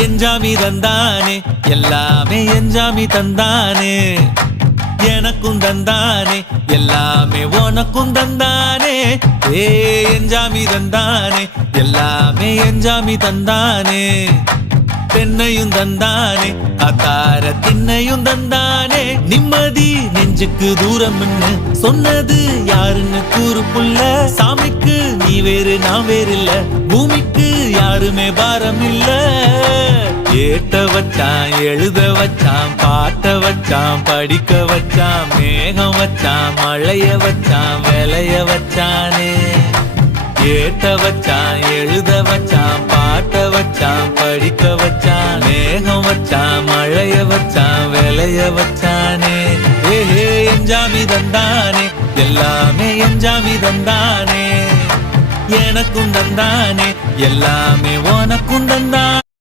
எஞ்சாமி தந்தானே எல்லாமே எஞ்சாமி தந்தானே எனக்கும் தந்தானே எல்லாமே உனக்கும் தந்தானே ஏ எஞ்சாமி தந்தானே எல்லாமே எஞ்சாமி தந்தானே தென்னையும் தந்தானே அத்தார திண்ணையும் தந்தானே நிம்மதி நெஞ்சுக்கு தூரம் சொன்னது யாருன்னு கூறு புள்ள சாமிக்கு நீ வேறு நான் வேறு இல்ல பூமிக்கு யாருமே பாரம் இல்ல ஏத்த வச்சான் எழுத வச்சான் பாட்ட வச்சான் படிக்க வச்சான் மேகம் வச்சான் மழைய வச்சான் விளைய வச்சானே ஏத்த வச்சான் எழுத வச்சான் பாட்ட வச்சான் படிக்க வச்சான் மேகம் வச்சான் மழைய வச்சான் விளைய வச்சானே ஏஹே எஞ்சாமி தந்தானே எல்லாமே எஞ்சாமி தந்தானே எனக்கும் தந்தானே எல்லாமே உனக்கும் தந்தானே